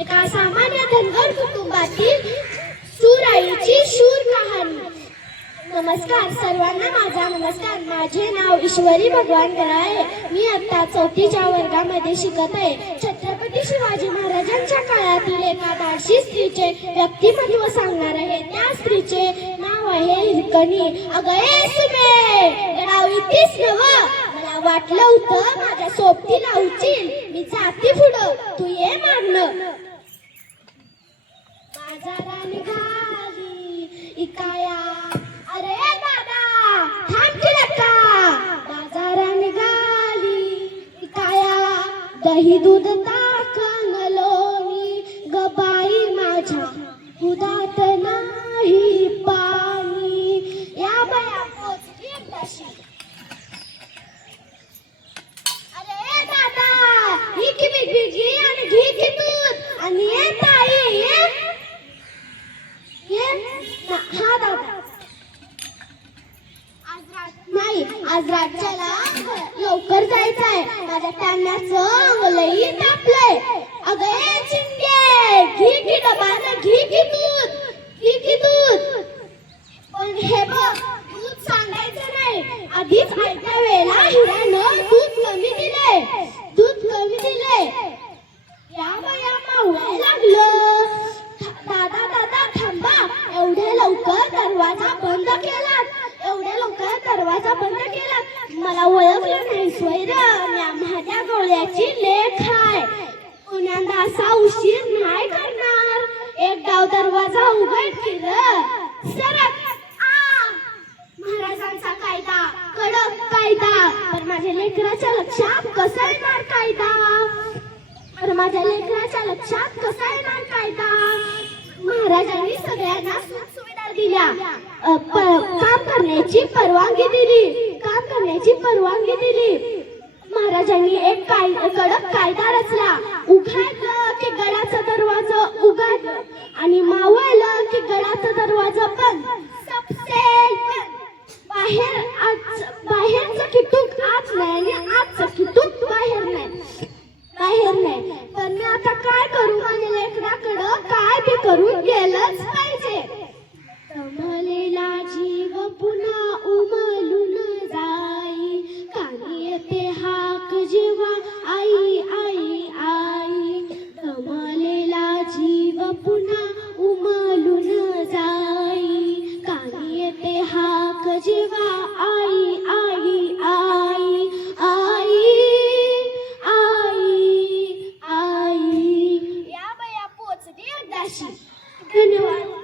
एका सामान्य धनगर कुटुंबातील सूराईची शूर कहाणी. नमस्कार सर्वांना, माझा नमस्कार. माझे नाव ईश्वरी भगवान गराळे. मी आता 4थीच्या वर्गामध्ये शिकत आहे. छत्रपती शिवाजी महाराजांच्या काळातील एका धाडसी स्त्रीचे व्यक्तिमत्व सांगणार आहे. त्या स्त्रीचे नाव आहे हिरकणी. अगं ए सुमे, गडावीतीस नव, मला वाटलं होतं माझ्या सोबती लावशील. मी जाती पुढं, तू ये मागणं. बाजारा निघाली इकाया, अरे दादा थांब की लका. बाजारा निघाली इकाया, दही दूध ताकं लोणी, गबाई माझ्या दुधात नाही पाणी. या बया पोचली एकदाशी. अरे दादा ही की बिगी आणि घी की दूध आणि ये ताई ये. हा दादा, नाही आज राज्याला लवकर जायचंय. माझ्या टाण्याचं अंगलई तापलंय. अगं ए चिंगे, घी की डबा ना, घी की दूध, घी की दूध. पण हे बघ, दूध सांगायचं नाही. आधीच ऐकल्या वेळेला हिऱ्यानं दूध कमी दिलंय, दूध कमी दिलंय. या बाया मावळाय लागलं. दादा दादा थांबा, एवढ्या लवकर दरवाजा बंद केला, एवढ्या लवकर दरवाजा बंद केला. मला ओळखलं नाही स्वैर, माझ्या गोळ्याची लेख आहे. पुण्यांदा असा उशीर नाही करणार. एक गाव दरवाजा उघड केलं. सरक. महाराजांचा कायदा कडक कायदा, पण माझ्या लेकराच्या लक्षात कसा येणार कायदा. तर माझ्या लेकराच्या लक्षात कसा येणार कायदा. महाराजांनी सगळ्यांना सुविधा दिल्या, काम करण्याची परवानगी दिली, काम करण्याची परवानगी दिली. महाराजांनी एक कडक कायदा रचला. उघडलं की गडाचा दरवाजा उघडलं आणि मावळलं की गडाचा दरवाजा बंद. सबसेल बंद. बाहेरचं किटूक आत नाही आणि आतचं किटूक बाहेर नाही, बाहेर नाही. पण मी आता काय करू, माझ्या लेकराकडं काय बी करून गेलंच पाहिजे. कमलेला जीव पुन्हा उमलून जाई, कानी येते हाक जेव्हा आई आई आई. कमलेला जीव पुन्हा उमलून जाई, कानी येते हाक जेव्हा आई आई आई आई आई आई. या बया पोचली एकदाशी. धन्यवाद.